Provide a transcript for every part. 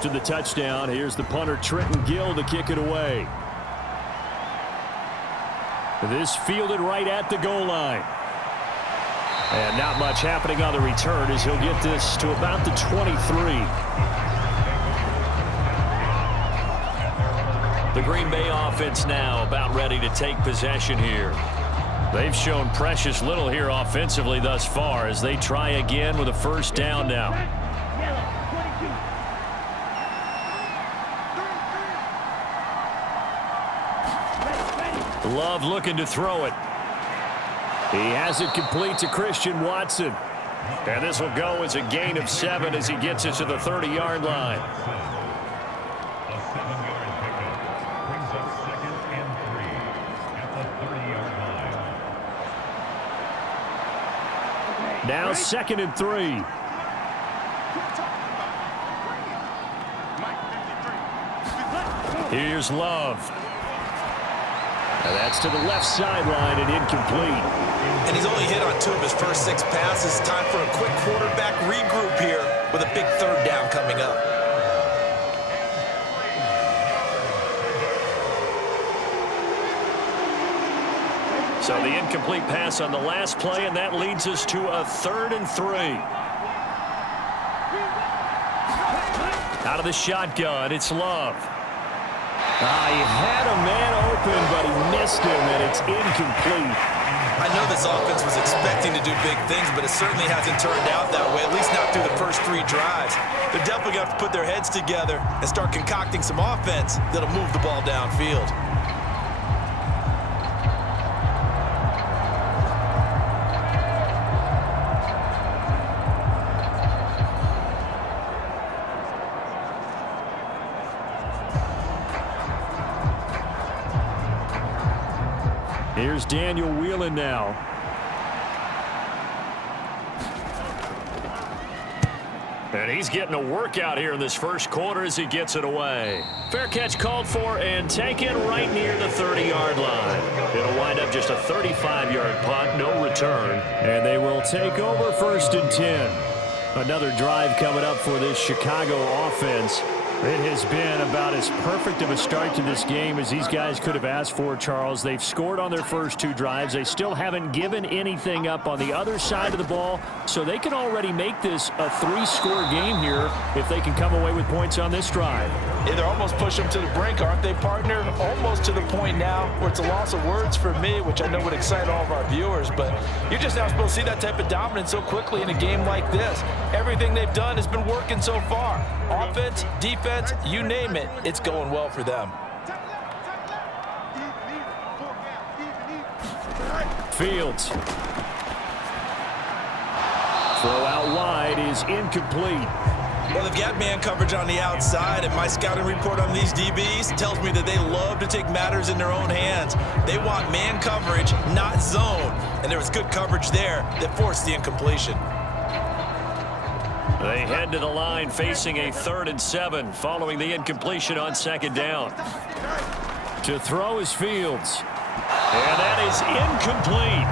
After the touchdown, here's the punter Trenton Gill to kick it away. This fielded right at the goal line. And not much happening on the return as he'll get this to about the 23. The Green Bay offense now about ready to take possession here. They've shown precious little here offensively thus far as they try again with a first down now. Love looking to throw it. He has it complete to Christian Watson. And this will go as a gain of 7 as he gets it to the 30-yard line. Now 2nd and 3. Here's Love. Now that's to the left sideline and incomplete. And he's only hit on 2 of his first 6 passes. Time for a quick quarterback regroup here with a big 3rd down coming up. So the incomplete pass on the last play, and that leads us to a 3rd and 3. Out of the shotgun, it's Love. He had a man open, but he missed him, and it's incomplete. I know this offense was expecting to do big things, but it certainly hasn't turned out that way, at least not through the first 3 drives. They're definitely going to have to put their heads together and start concocting some offense that'll move the ball downfield. Here's Daniel Whelan now. And he's getting a workout here in this first quarter as he gets it away. Fair catch called for and taken right near the 30-yard line. It'll wind up just a 35-yard punt, no return. And they will take over 1st and 10. Another drive coming up for this Chicago offense. It has been about as perfect of a start to this game as these guys could have asked for, Charles. They've scored on their first 2 drives. They still haven't given anything up on the other side of the ball, so they can already make this a 3-score game here if they can come away with points on this drive. Yeah, they're almost pushing them to the brink, aren't they, partner? Almost to the point now where it's a loss of words for me, which I know would excite all of our viewers, but you're just not supposed to see that type of dominance so quickly in a game like this. Everything they've done has been working so far. Offense, defense, you name it, it's going well for them. Fields. Throw out wide is incomplete. Well, they've got man coverage on the outside, and my scouting report on these DBs tells me that they love to take matters in their own hands. They want man coverage, not zone, and there was good coverage there that forced the incompletion. They head to the line facing a 3rd and 7 following the incompletion on 2nd down. To throw is Fields. And that is incomplete.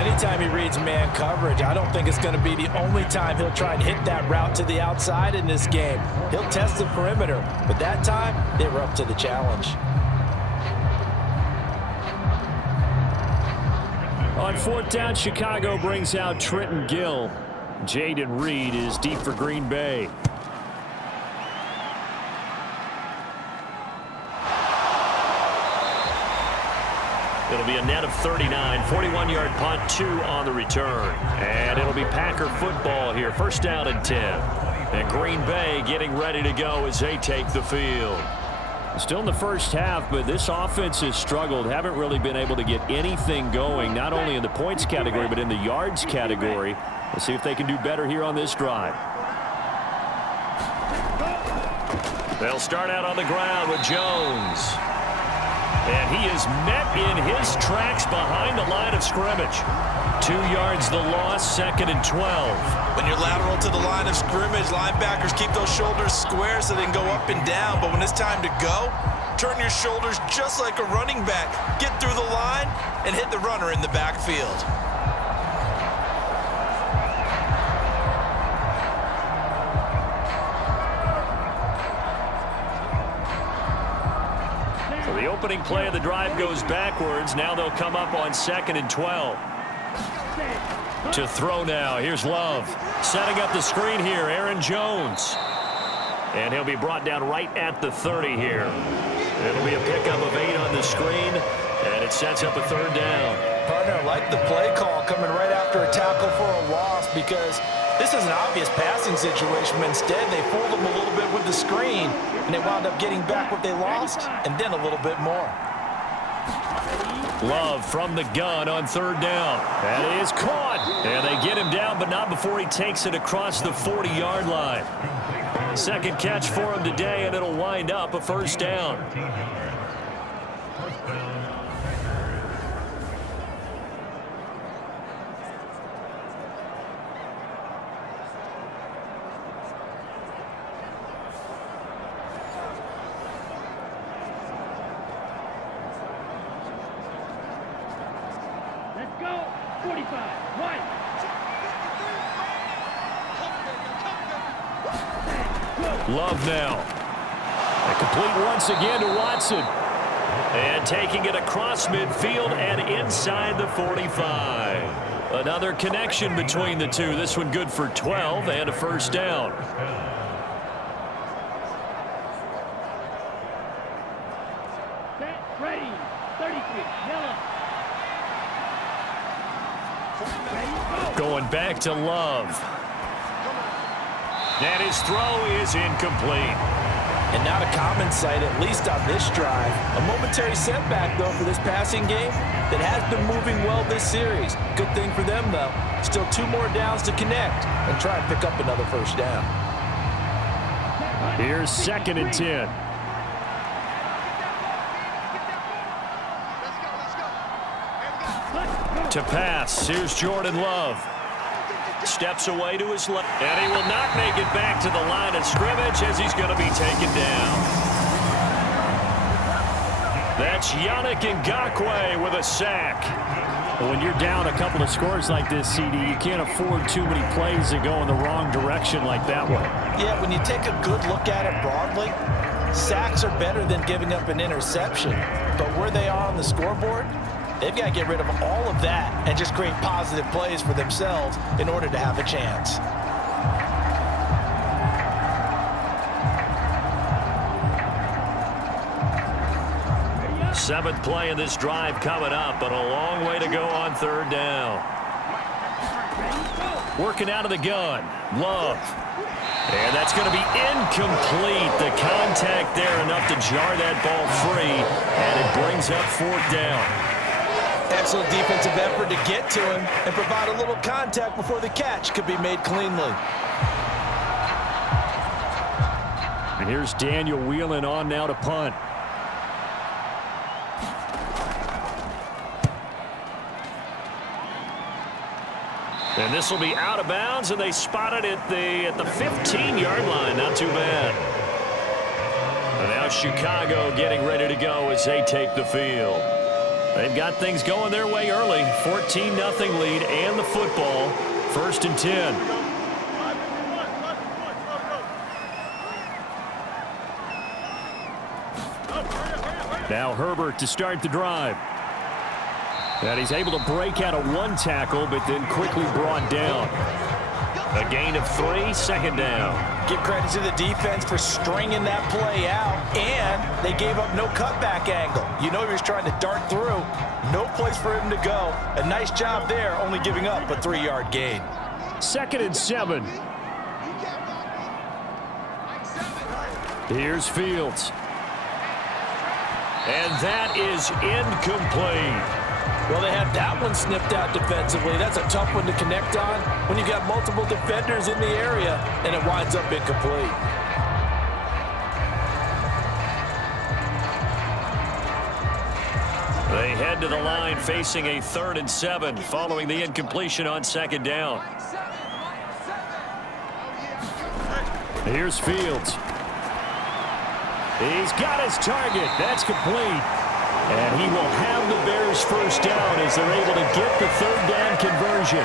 Anytime he reads man coverage, I don't think it's going to be the only time he'll try and hit that route to the outside in this game. He'll test the perimeter, but that time they were up to the challenge. On 4th down, Chicago brings out Trenton Gill. Jaden Reed is deep for Green Bay. It'll be a net of 39, 41-yard punt, 2 on the return. And it'll be Packer football here, 1st down and 10. And Green Bay getting ready to go as they take the field. Still in the first half, but this offense has struggled. Haven't really been able to get anything going, not only in the points category, but in the yards category. Let's see if they can do better here on this drive. They'll start out on the ground with Jones. And he is met in his tracks behind the line of scrimmage. 2 yards the loss, 2nd and 12. When you're lateral to the line of scrimmage, linebackers keep those shoulders square so they can go up and down. But when it's time to go, turn your shoulders just like a running back. Get through the line and hit the runner in the backfield. opening play of the drive goes backwards. Now they'll come up on 2nd and 12. To throw now. Here's Love. Setting up the screen here, Aaron Jones. And he'll be brought down right at the 30 here. It'll be a pickup of 8 on the screen, and it sets up a 3rd down. Partner, I like the play call coming right after a tackle for a loss, because this is an obvious passing situation, but instead they fooled them a little bit with the screen, and they wound up getting back what they lost, and then a little bit more. Love from the gun on 3rd down. That is caught. And they get him down, but not before he takes it across the 40-yard line. 2nd catch for him today, and it'll wind up a 1st down. Let's go. 45. Right. Love now. A complete once again to Watson. And taking it across midfield and inside the 45. Another connection between the two. This one good for 12 and a 1st down. Set. Ready. 33. Yellow. Ready. Go. Going back to Love. And his throw is incomplete. And not a common sight, at least on this drive. A momentary setback, though, for this passing game that has been moving well this series. Good thing for them, though. Still 2 more downs to connect and try and pick up another 1st down. Here's 2nd and 10. To pass, here's Jordan Love. Steps away to his left, and he will not make it back to the line of scrimmage as he's going to be taken down. That's Yannick Ngakoue with a sack. When you're down a couple of scores like this, CD, you can't afford too many plays that go in the wrong direction like that one. Yeah, when you take a good look at it broadly, sacks are better than giving up an interception. But where they are on the scoreboard, they've got to get rid of all of that and just create positive plays for themselves in order to have a chance. Seventh play of this drive coming up, but a long way to go on 3rd down. Working out of the gun, Love. And that's going to be incomplete. The contact there enough to jar that ball free, and it brings up 4th down. Excellent defensive effort to get to him and provide a little contact before the catch could be made cleanly. And here's Daniel Whelan on now to punt. And this will be out of bounds, and they spot it at the 15-yard line. Not too bad. And now Chicago getting ready to go as they take the field. They've got things going their way early. 14-0 lead and the football. 1st and 10. Now Herbert to start the drive. And he's able to break out of 1 tackle, but then quickly brought down. A gain of 3, 2nd down. Give credit to the defense for stringing that play out, and they gave up no cutback angle. You know he was trying to dart through. No place for him to go. A nice job there, only giving up a 3-yard gain. 2nd and 7. Here's Fields. And that is incomplete. Well, they had that one snipped out defensively. That's a tough one to connect on when you've got multiple defenders in the area, and it winds up incomplete. They head to the line facing a 3rd and 7 following the incompletion on 2nd down. Here's Fields. He's got his target. That's complete. And he will have the Bears 1st down as they're able to get the 3rd down conversion.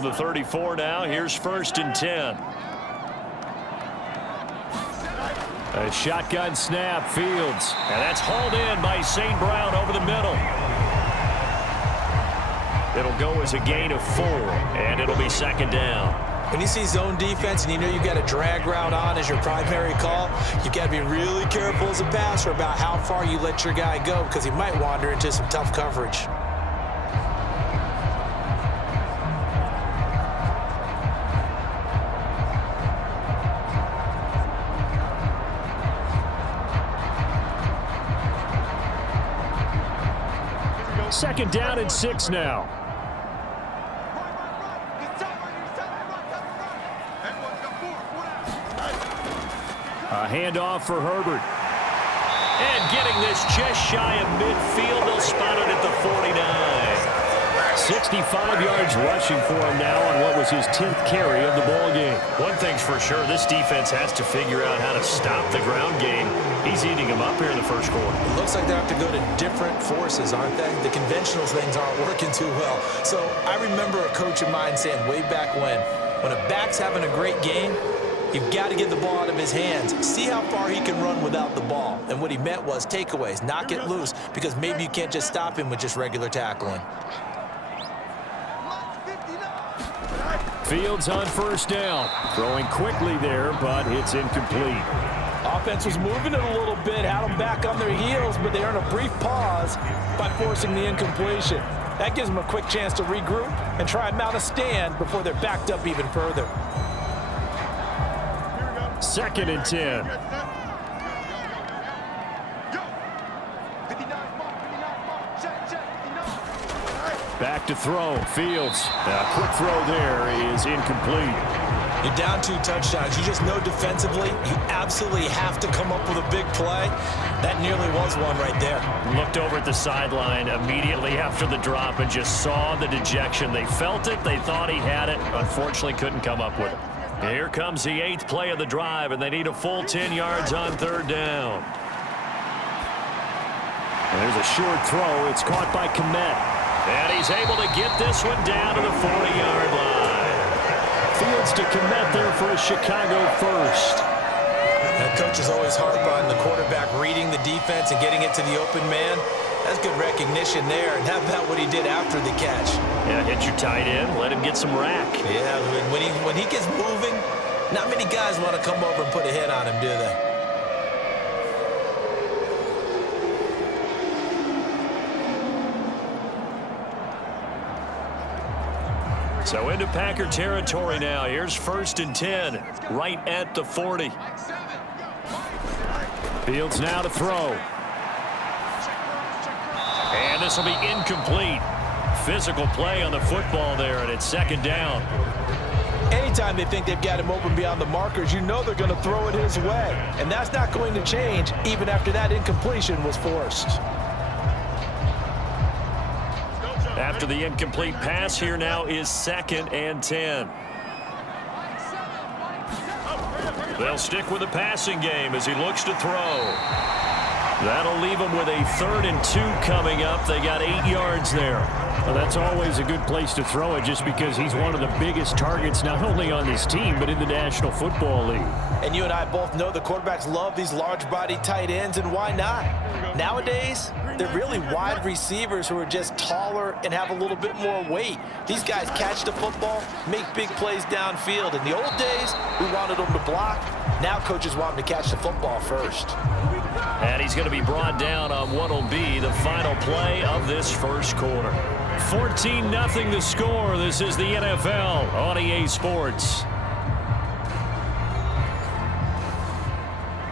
From the 34 now, here's 1st and 10. A shotgun snap, Fields. And that's hauled in by St. Brown over the middle. It'll go as a gain of 4, and it'll be 2nd down. When you see zone defense and you know you've got a drag route on as your primary call, you've got to be really careful as a passer about how far you let your guy go because he might wander into some tough coverage. Second down and 6 now. A handoff for Herbert. And getting this just shy of midfield, they'll spot it at the 49. 65 yards rushing for him now on what was his 10th carry of the ball game. One thing's for sure, this defense has to figure out how to stop the ground game. He's eating them up here in the first quarter. It looks like they have to go to different forces, aren't they? The conventional things aren't working too well. So I remember a coach of mine saying way back when a back's having a great game, you've got to get the ball out of his hands. See how far he can run without the ball. And what he meant was takeaways, knock it loose, because maybe you can't just stop him with just regular tackling. Fields on 1st down. Throwing quickly there, but it's incomplete. Offense was moving it a little bit, had them back on their heels, but they earned a brief pause by forcing the incompletion. That gives them a quick chance to regroup and try and mount a stand before they're backed up even further. 2nd and 10. Back to throw. Fields. A quick throw there is incomplete. You're down 2 touchdowns. You just know defensively you absolutely have to come up with a big play. That nearly was one right there. Looked over at the sideline immediately after the drop and just saw the dejection. They felt it. They thought he had it. Unfortunately, couldn't come up with it. Here comes the 8th play of the drive, and they need a full 10 yards on 3rd down. And there's a short throw. It's caught by Kmet. And he's able to get this one down to the 40-yard line. Fields to Kmet there for a Chicago first. That coach is always hard on the quarterback reading the defense and getting it to the open man. That's good recognition there. And how about what he did after the catch? Yeah, hit your tight end, let him get some rack. Yeah, when he gets moving, not many guys want to come over and put a hit on him, do they? So into Packer territory now. Here's 1st and 10, right at the 40. Fields now to throw. And this will be incomplete. Physical play on the football there, and it's 2nd down. Anytime they think they've got him open beyond the markers, you know they're going to throw it his way. And that's not going to change even after that incompletion was forced. After the incomplete pass, here now is 2nd and 10. They'll stick with the passing game as he looks to throw. That'll leave them with a 3rd and 2 coming up. They got 8 yards there. Well, that's always a good place to throw it just because he's one of the biggest targets not only on this team but in the National Football League. And you and I both know the quarterbacks love these large-body tight ends, and why not? Nowadays, they're really wide receivers who are just taller and have a little bit more weight. These guys catch the football, make big plays downfield. In the old days, we wanted them to block. Now coaches want them to catch the football first. And he's going to be brought down on what will be the final play of this first quarter. 14-0 the score. This is the NFL on EA Sports.